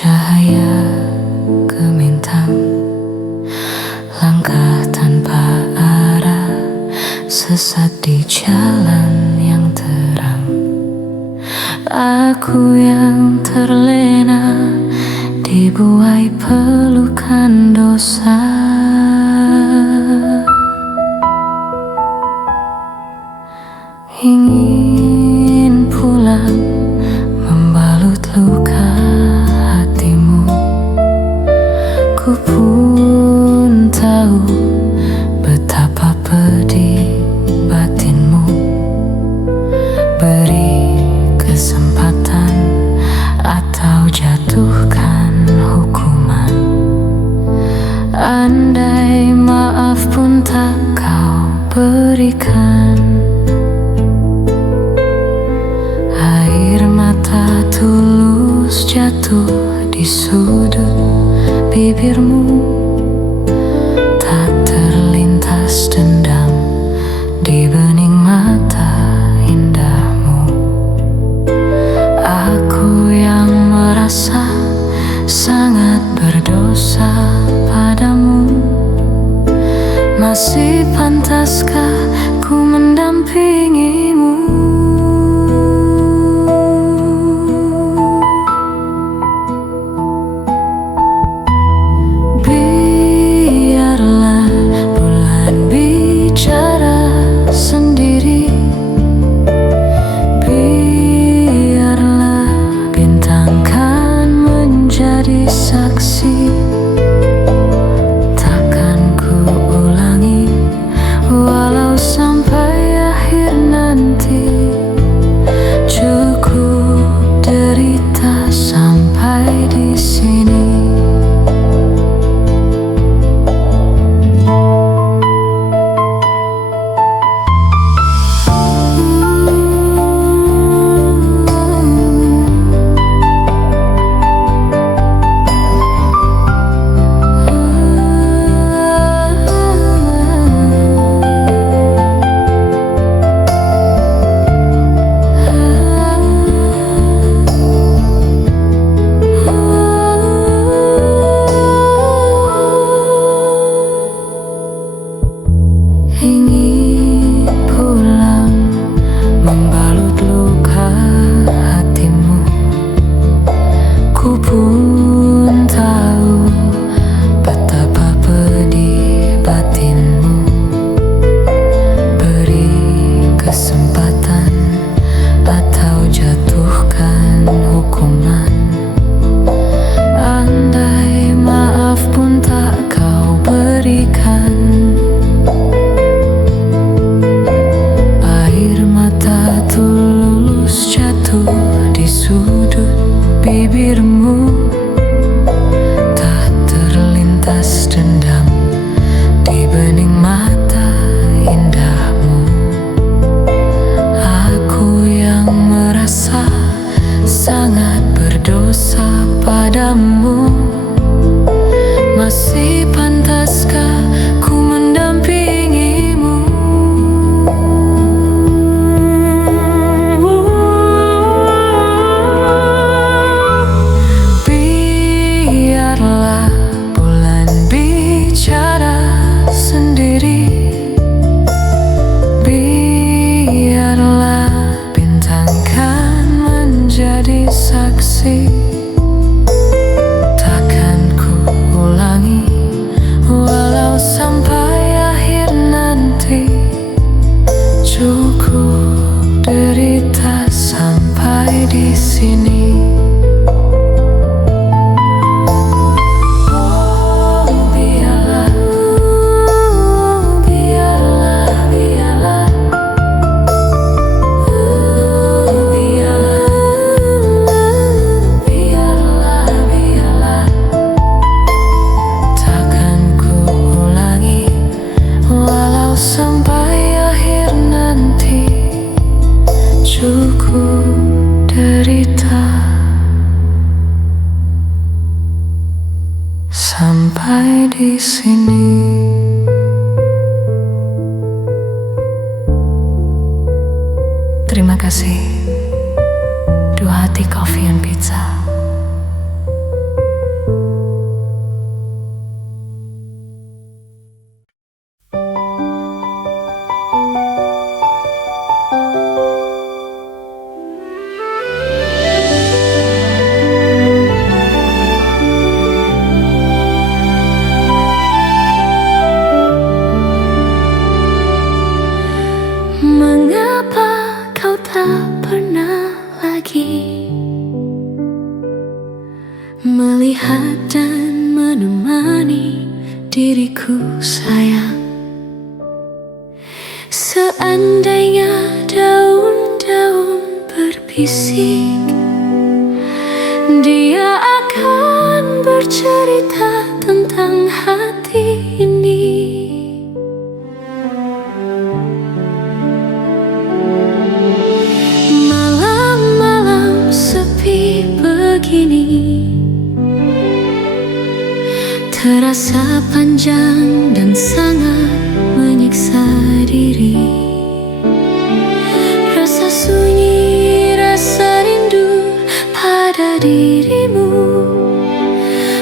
cahaya gemintang, langkah tanpa arah, sesat di jalan yang terang. Aku yang terlena dibuai pelukan dosa. Ingin pulang membalut luka hatimu. Ku pun tahu betapa pedih batinmu. Beri kesempatan atau jatuhkan hukuman. Andai maaf pun tak kau berikan, air mata tulus jatuh di sudut bibirmu. Tak terlintas dendam di bening mata indahmu. Aku yang merasa sangat berdosa padamu. Masih pantaskah ku mendampingimu? Biarlah bulan bicara sendiri. Biarlah bintang kan menjadi saksi. Takkan ku ulangi walau sampai akhir nanti. Cukup derita sampai di sini. Ingin pulang membalut luka hatimu. Ku pun tahu betapa pedih batinmu. Beri kesempatan atau jatuhkan hukuman. Andai maaf pun tak kau berikan, air mata tulus jatuh di sudut bibirmu. Tak terlintas dendam di bening mata indahmu. Aku yang merasa sangat berdosa padamu. Masih pantaskah ku mendampingimu? Biarlah bulan bicara sendiri. Biarlah bintang kan menjadi saksi. Takkan ku ulangi walau sampai akhir nanti. Cukup derita sampai di sini. Sampai akhir nanti. Cukup derita sampai di sini. Terima kasih. Dua Hati Coffee and Pizza. lagi, melihat dan menemani diriku sayang. Seandainya daun-daun berbisik, dia akan bercerita tentang hati ini. Malam-malam sepi begini terasa panjang dan sangat menyiksa diri. Rasa sunyi, rasa rindu pada dirimu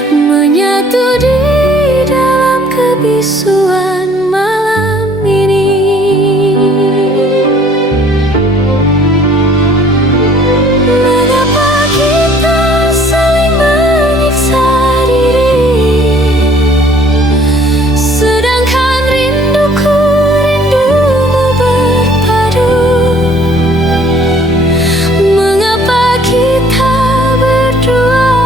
menyatu di dalam kebisuan malam ini. Mengapa kita saling menyiksa diri, sedangkan rinduku rindumu berpadu? Mengapa kita berdua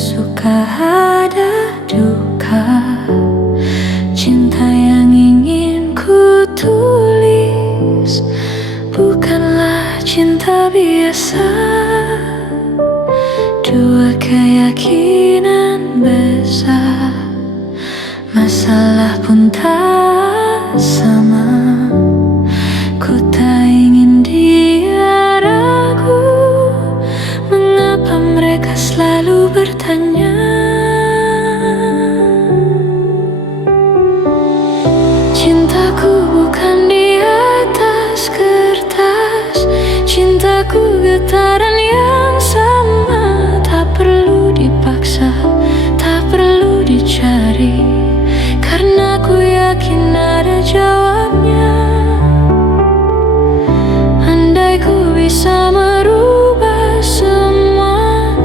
suka ada duka. Cinta yang ingin ku tulis bukanlah cinta biasa. Dua keyakinan besar, masalah pun tak sama. Ku tak ingin dia ragu, mengapa mereka selalu bertanya. Cintaku bukan di atas kertas, cintaku getaran yang sama. Tak perlu dipaksa, tak perlu dicari, karena ku yakin ada jawabnya. Andai ku bisa merubah semua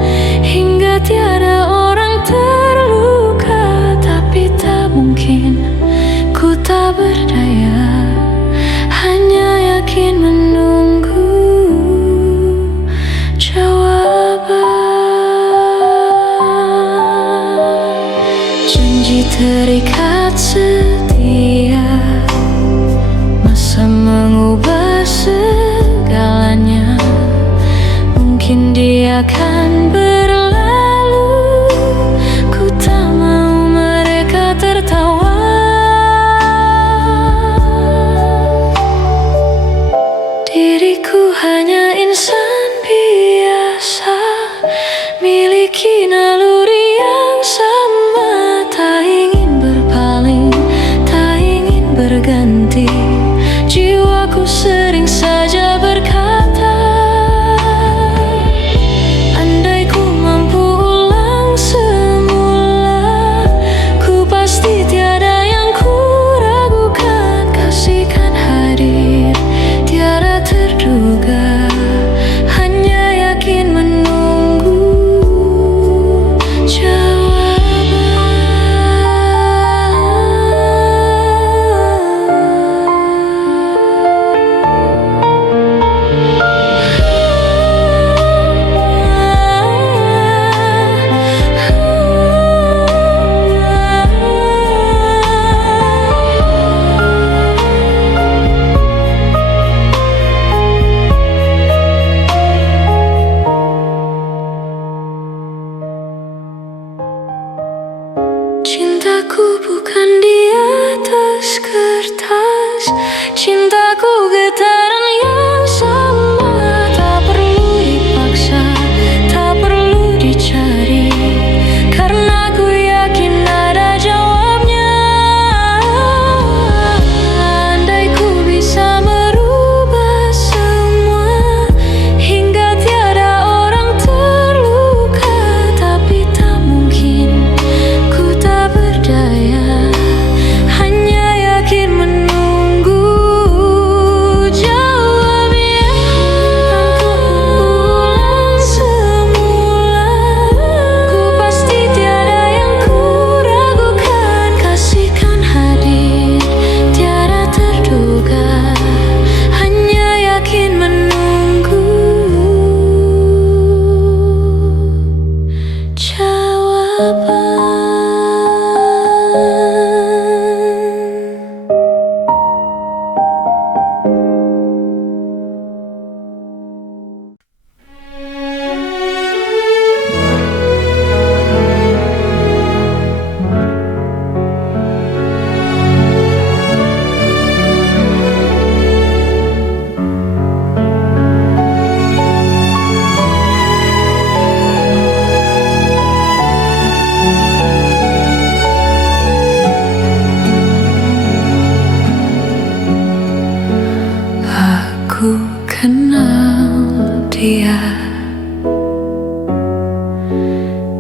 hingga tiada orang terluka, tapi tak mungkin, ku tak berdaya, hanya yakin menunggu jawaban. Janji terikat setia, masa mengubah segalanya. Mungkin dia akan berlalu, ku tak mau mereka tertawa. Diriku hanya insan biasa, miliki naluri yang sama. Tak ingin berpaling, tak ingin berganti, jiwaku sering saja berkata, andai ku mampu ulang semula, ku pasti tiada yang ku ragukan. Kasihkan hadir, tiada terduga, hanya yakin menunggu jawaban. Cintaku bukan di atas kertas, cintaku getaran yang sama. Tak perlu dipaksa, tak perlu dicari, karena ku yakin ada jawabnya. Andai ku bisa merubah semua hingga tiada orang terluka, tapi tak mungkin, ku tak berdaya, hanya yakin menunggu jawabnya. Mampu ulang semula, ku pasti tiada yang ku ragukan. Kasihkan hadir, tiada terduga, hanya yakin menunggu jawaban. Aku kenal dia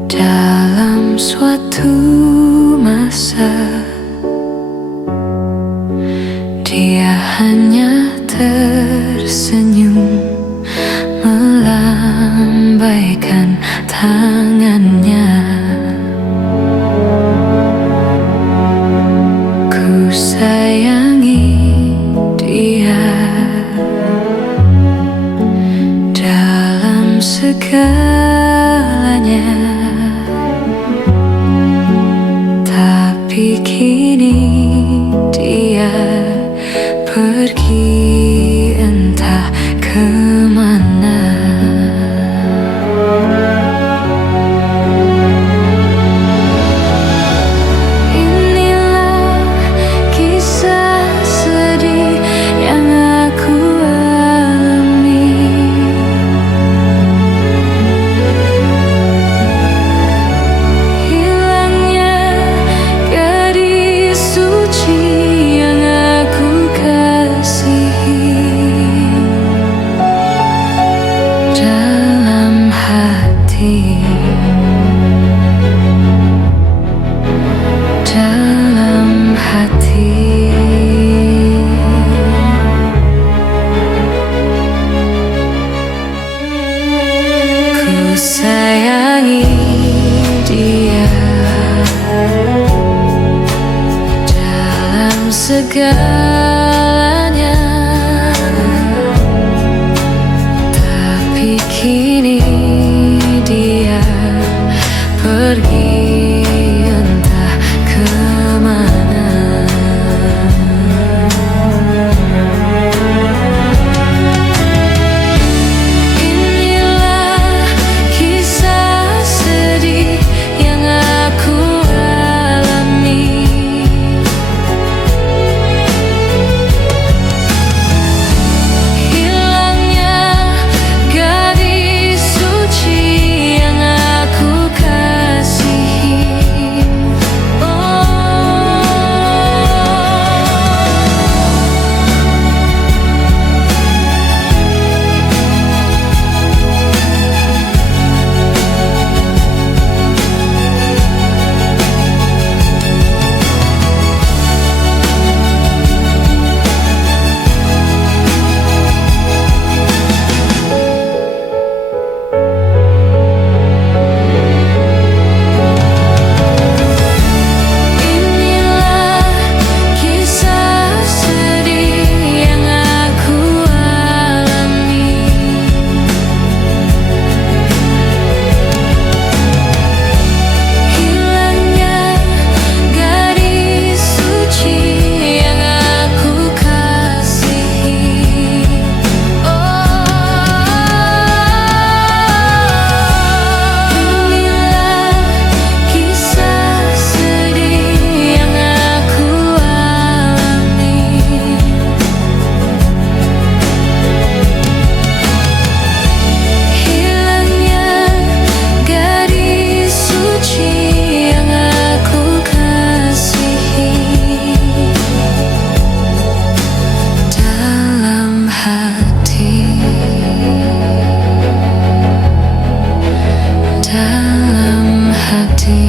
dalam suatu masa. Dia hanya tersenyum, melambaikan tangannya. Ku sayangi dia dalam segalanya. Tapi kini dia pergi entah kemana. Inilah kisah sedih yang aku alami. Hilangnya gadis suci yang aku kasihi. Dalam hati, dalam hati, ku sayangi dia dalam segalanya. Tapi kini dia pergi entah kemana. Inilah kisah sedih yang aku alami. Hilangnya gadis suci yang aku kasihi. Inilah kisah sedih yang aku alami. Hilangnya gadis suci yang aku kasihi. Inilah kisah sedih yang aku alami. Hilangnya gadis suci yang aku kasihi. Dalam hati, dalam hati,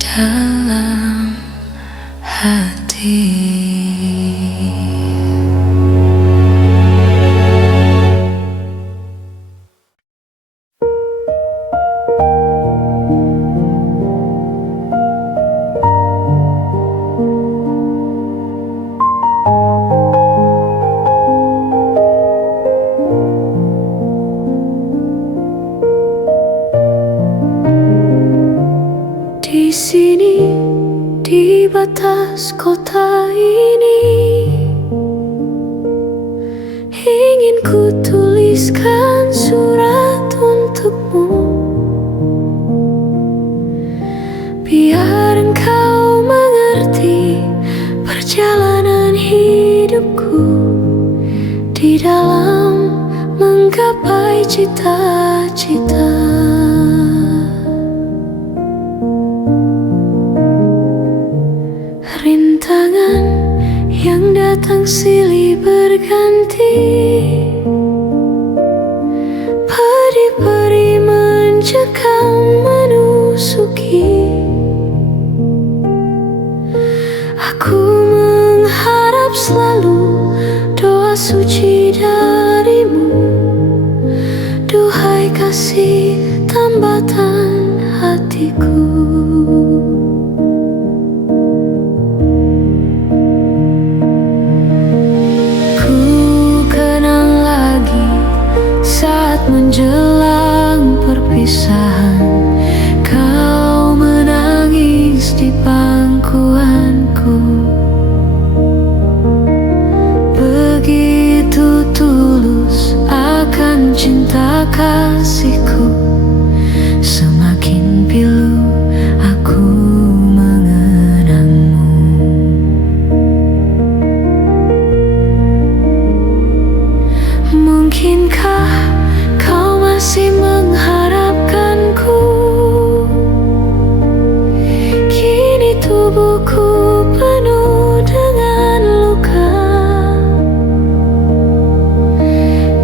dalam hati. Di sini, di batas kota ini, ingin ku tuliskan surat untukmu, biar engkau mengerti perjalanan hidupku di dalam menggapai cita-cita. Rintangan yang datang silih berganti, peri-peri mencekam menusuki. Aku mengharap selalu doa suci darimu, duhai kasih tambatan hatiku. perpisahan. Kau menangis di pangkuanku, begitu tulus akan cinta kasihku. Semakin pilu aku mengenangmu. Mungkinkah kau masih mengharapkanku? Kini tubuhku penuh dengan luka,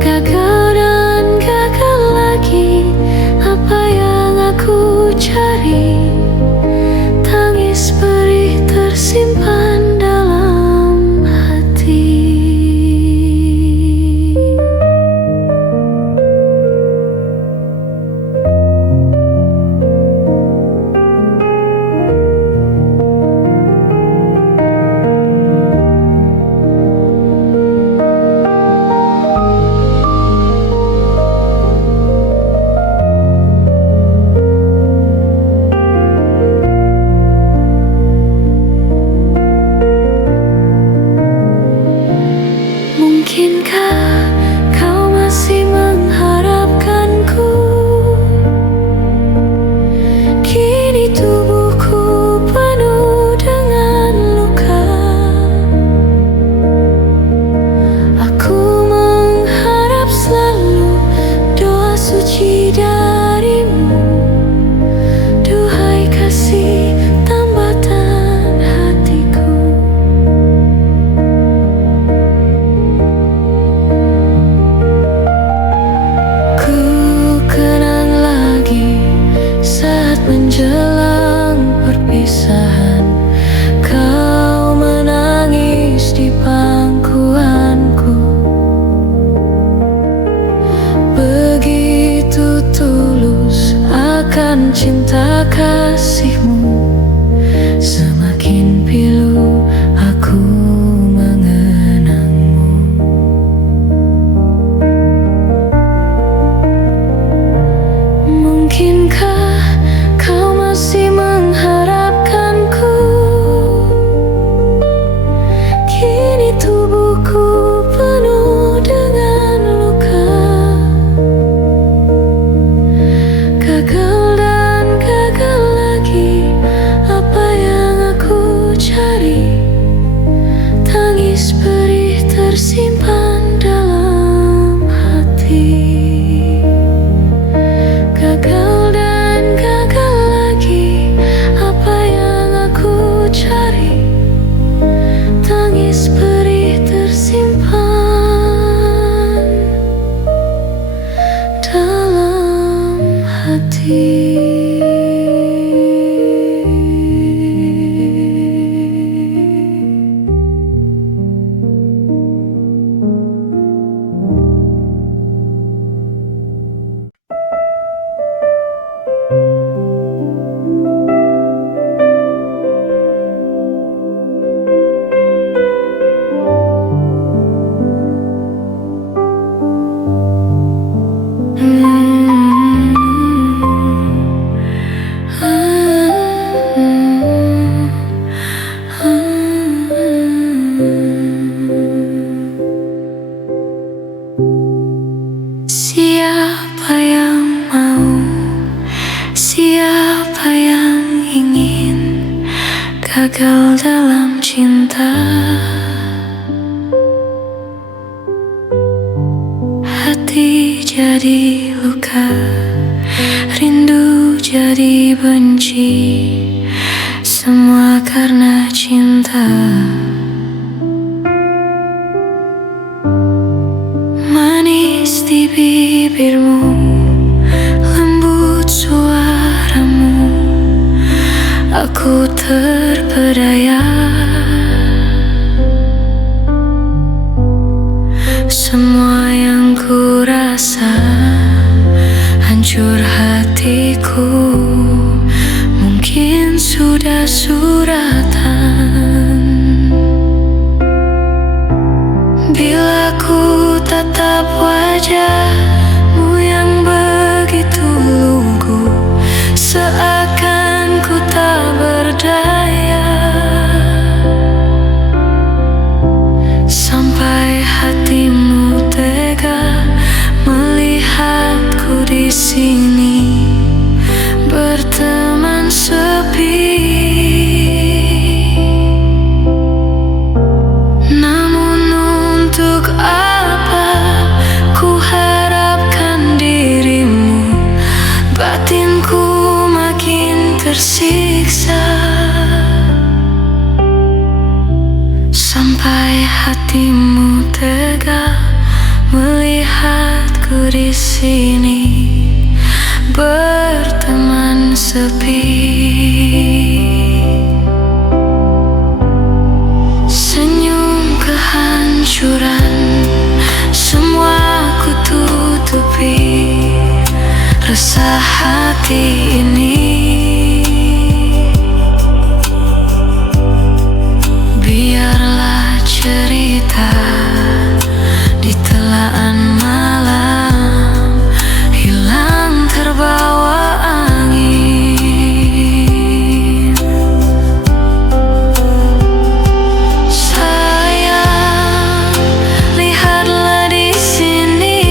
gagal dan gagal lagi. Apa yang aku cari? Tangis perih tersimpan dalam hati. Mungkinkah kau masih mengharapkanku? Kini tubuhku penuh dengan luka, aku mengharap selalu doa suci darimu. Duhai kasih tambatan hatiku. Menjelang perpisahan, kau menangis di pangkuanku, begitu tulus akan cinta kasihmu. Semakin pilu aku mengenangmu. Mungkinkah kau masih mengharapkanku? Kini tubuhku penuh dengan luka, gagal dan gagal lagi. Apa yang aku cari? Tangis perih tersimpan dalam hati. Gagal dan gagal lagi. Apa yang aku cari? Tangis perih tersimpan dalam hati. Siapa yang mau, siapa yang ingin gagal dalam cinta? Hati jadi luka, rindu jadi benci, semua karena cinta. Manis di bibirmu, lembut suaramu, aku terpedaya. Semua yang ku rasa, hancur hatiku, mungkin sudah suratan. Bila ku tatap wajahmu yang begitu luas, seakan ku tak berdaya, sampai hatimu tega melihatku di sini berteman sepi. Namun untuk apa ku harapkan dirimu, batinku makin tersiksa, sampai hatimu tega melihatku di sini berteman sepi. Senyum kehancuran semua ku tutupi, resah hati ini biarlah cerita di telaan malam, hilang terbawa angin. Sayang, lihatlah di sini,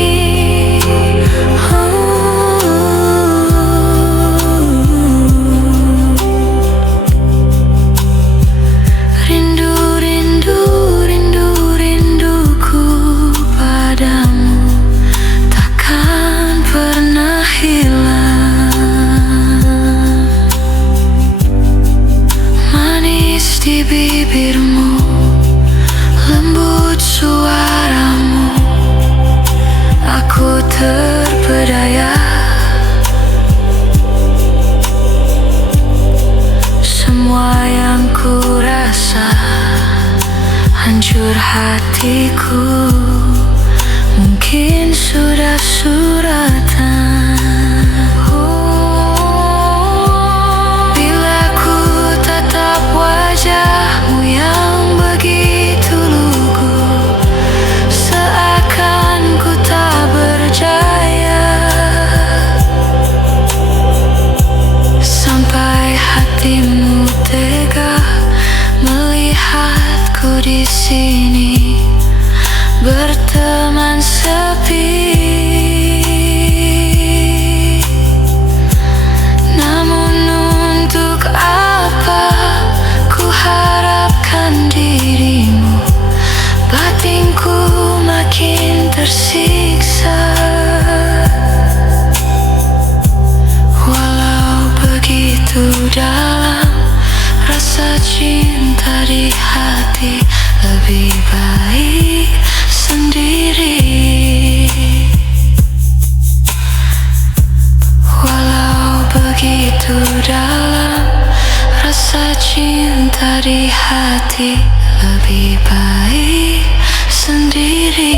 rindu, rindu, rindu, rinduku padamu takkan pernah hilang. Manis di bibirmu, lembut suaramu, aku terpedaya. Semua yang ku rasa, hancur hatiku, mungkin sudah suratan. Bila ku tatap wajahmu yang begitu lugu, seakan ku tak berjaya, sampai hatimu tega melihatku di sini berteman sepi. Namun untuk apa ku harapkan dirimu, batinku makin tersiksa. Walau begitu dalam rasa cinta di hati, lebih baik sendiri. Walau begitu dalam rasa cinta di hati, lebih baik sendiri.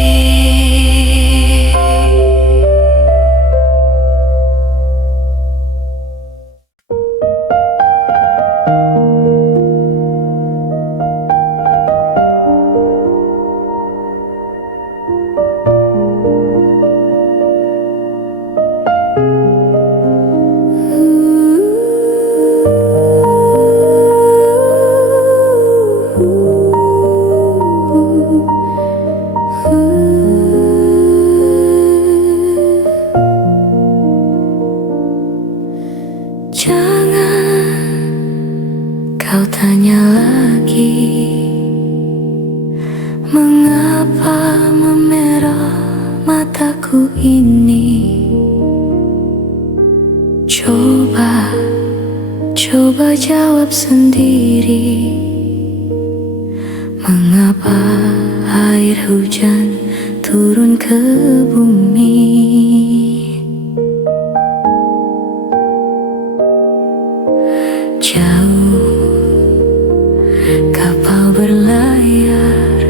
Kau tanya lagi, mengapa memerah mataku ini? Coba jawab sendiri, mengapa air hujan turun ke bumi? Jauh kapal berlayar,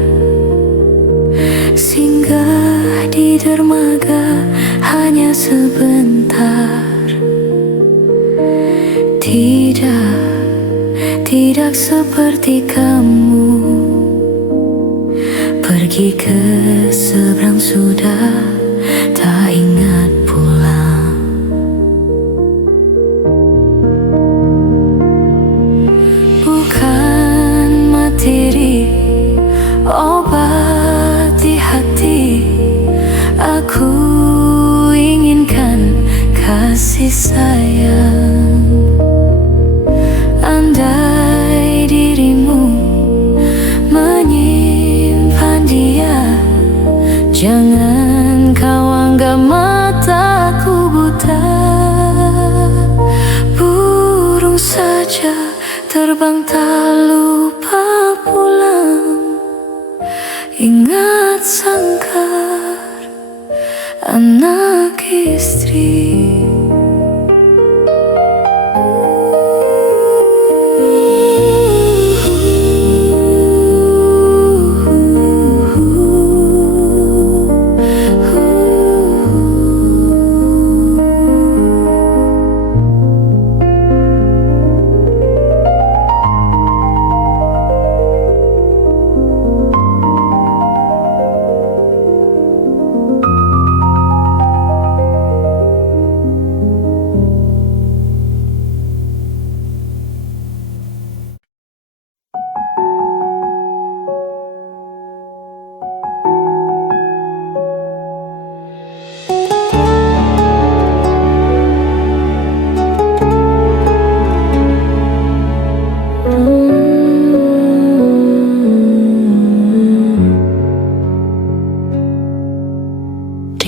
singgah di dermaga hanya sebentar. Tidak seperti kamu, pergi ke seberang sudah tak ingat pulang. Aku inginkan kasih sayang. Andai dirimu menyimpan dia, jangan kau anggap mataku buta. Burung saja terbang tak lupa pulang. Ingat sangkar anak istri.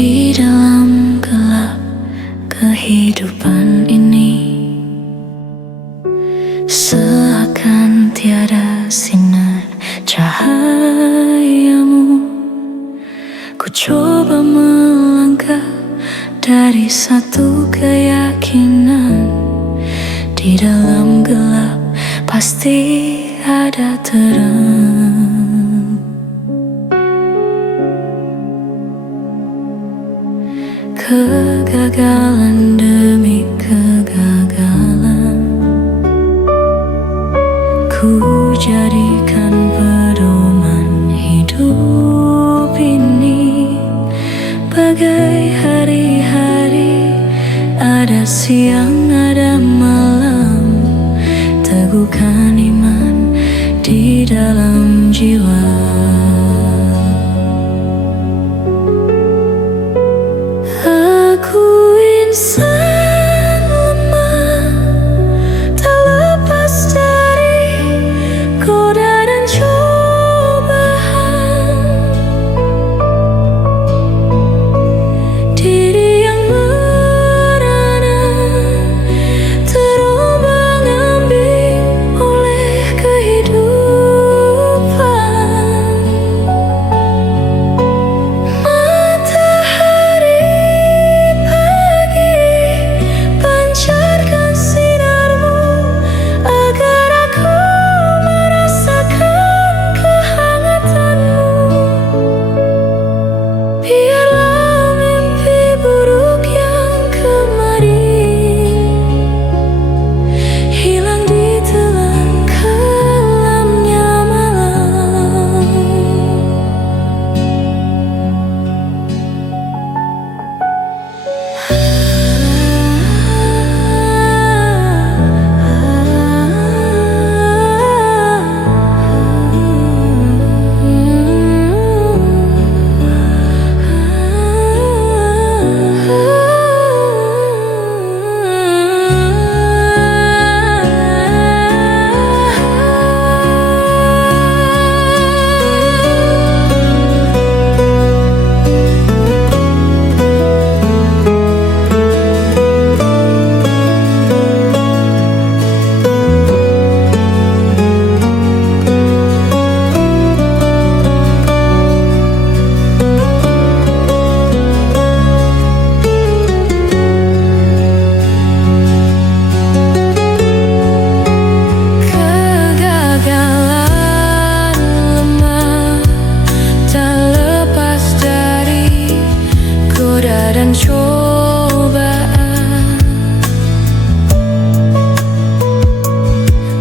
Di dalam gelap kehidupan ini, seakan tiada sinar cahayamu. Ku coba melangkah dari satu keyakinan, di dalam gelap pasti ada terang. Kegagalan demi kegagalan, ku jadikan pedoman hidup ini. Bagai hari-hari, ada siang, ada malam. Teguhkan iman di dalam jiwa. Aku insan lemah, tak lepas dari goda dan cobaan. Diri yang merana, terombang-ambing oleh kehidupan. Matahari pancarkan sinarmu agar aku merasakan kehangatanmu. Biarlah mimpi buruk yang kemarin hilang di telan kelamnya malam. Dan cobaan,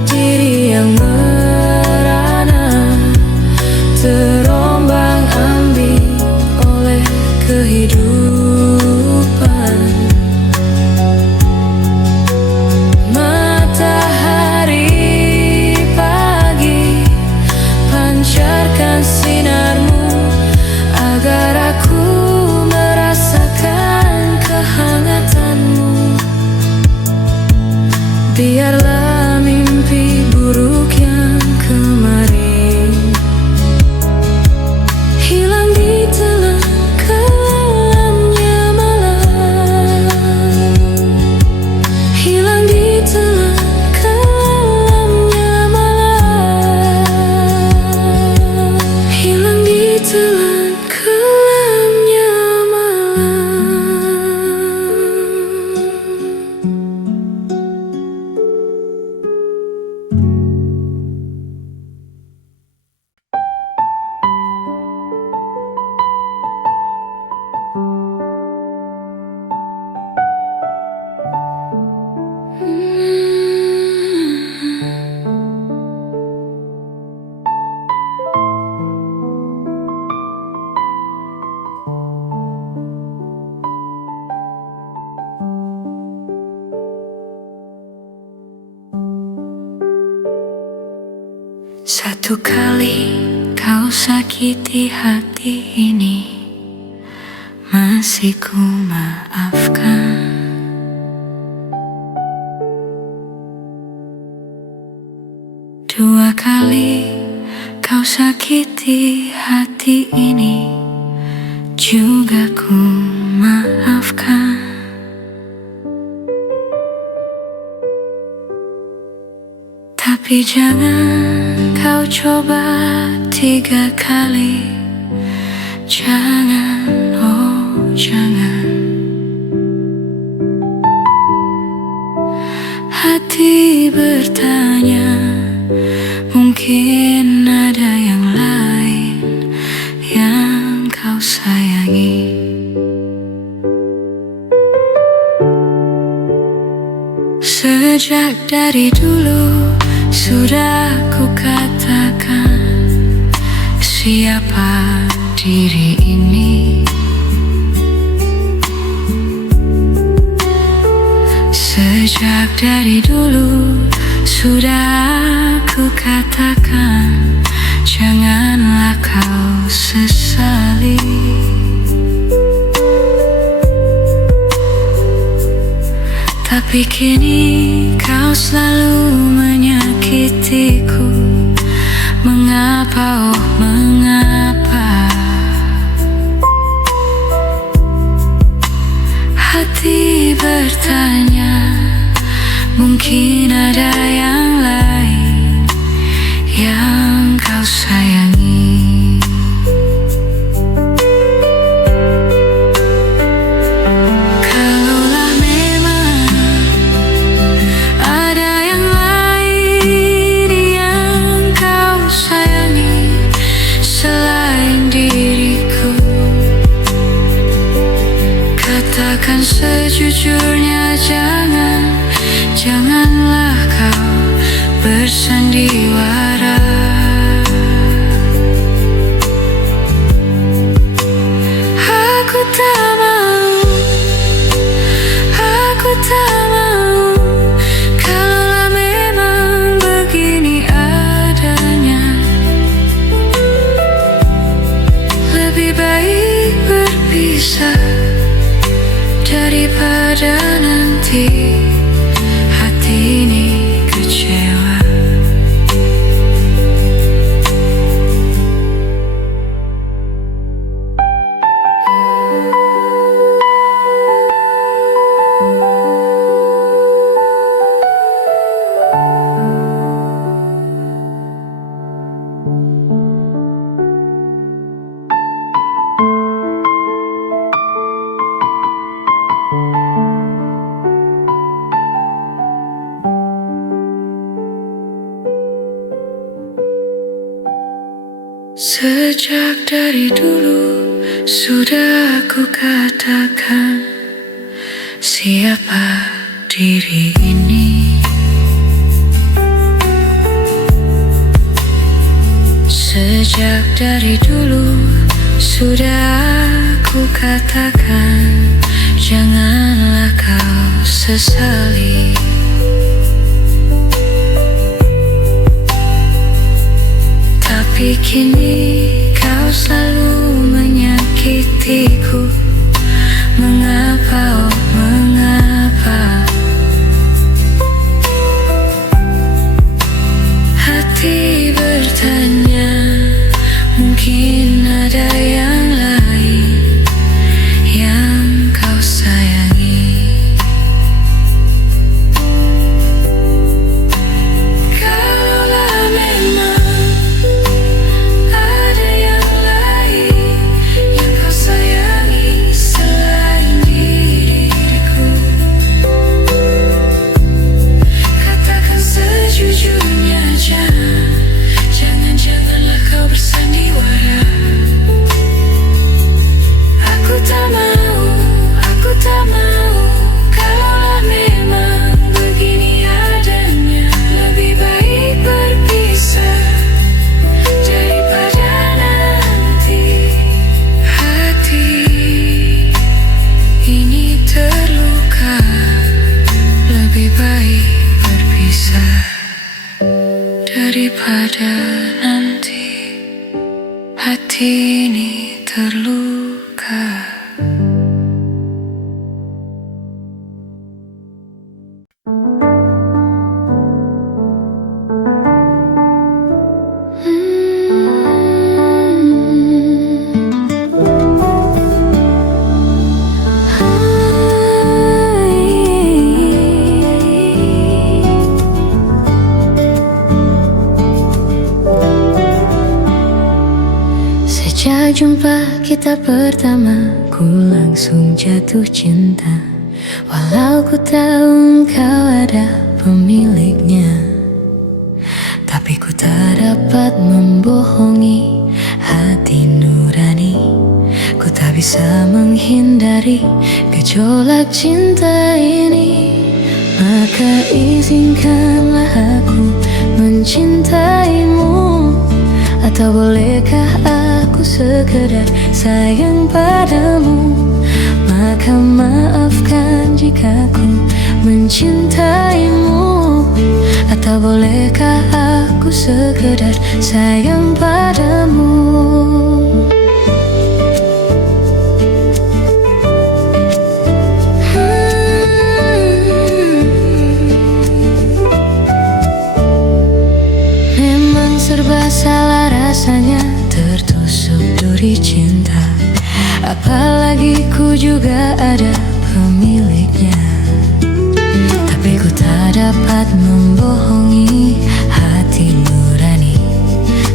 diri yang merana, terombang-ambing oleh kehidupan. Matahari pagi, pancarkan sinarmu agar aku merasa Untuk kali kau sakiti hati ini, masih ku maafkan. Dua kali kau sakiti hati ini, juga ku maafkan. Tapi jangan kau coba 3 kali. Jangan, oh jangan. Hati bertanya, mungkin ada yang lain yang kau sayangi. Sejak dari dulu sudah ku katakan, siapa diri ini. Sejak dari dulu sudah ku katakan, janganlah kau sesali. Tapi kini kau selalu menyakitiku. Mengapa, oh mengapa? Hati bertanya, mungkin ada yang lain yang kau sayangi. Kalaulah memang ada yang lain yang kau sayangi selain diriku, katakan sejujurnya. Janganlah kau bersandiwara. Aku tak mau kalaulah memang begini adanya. Lebih baik berpisah daripada nanti hati ini kecewa. Sejak dari dulu sudah aku katakan, siapa diri ini. Sejak dari dulu sudah aku katakan, janganlah kau sesali. Tapi kini kau selalu menyakitiku. Mengapa, oh mengapa? Hati bertanya, mungkin ada yang lain yang kau sayangi. Sayang kita pertama, ku langsung jatuh cinta. Walau ku tahu engkau ada pemiliknya, tapi ku tak dapat membohongi hati nurani. Ku tak bisa menghindari gejolak cinta ini. Maka izinkanlah aku mencintaimu. Atau bolehkah aku sekedar sayang padamu? Maka maafkan jika ku mencintaimu. Atau bolehkah aku sekedar sayang padamu? Memang serba salah rasanya tertusuk duri cinta. Apalagi ku juga ada pemiliknya, tapi ku tak dapat membohongi hati nurani.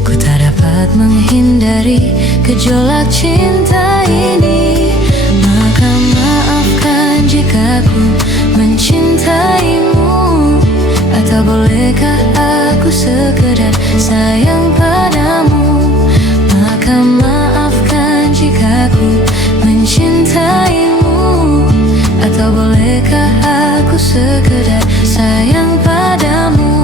Ku tak dapat menghindari gejolak cinta ini. Maka maafkan jika ku mencintaimu. Atau bolehkah aku sekedar sayang padamu? Maka maafkan jika ku mencintaimu. Atau bolehkah aku sekedar sayang padamu?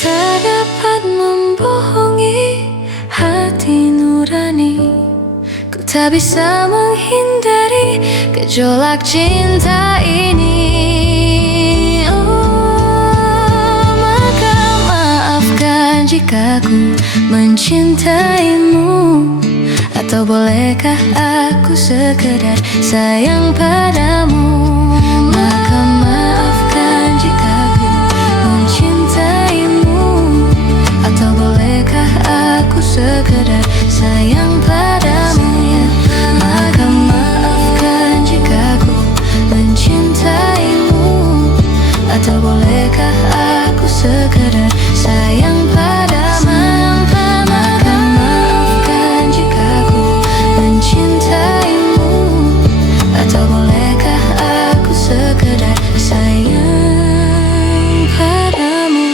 Tak dapat membohongi hati nurani. Ku tak bisa menghindari gejolak cinta ini. Maka maafkan jika ku mencintaimu. Atau bolehkah aku sekedar sayang padamu? Maka maafkan jika ku mencintaimu. Atau bolehkah aku sekedar sayang padamu? Maka maafkan jika ku mencintaimu. Atau bolehkah aku sekedar sayang padamu? Maka maafkan jika ku mencintaimu. Atau bolehkah aku sekedar sayang padamu?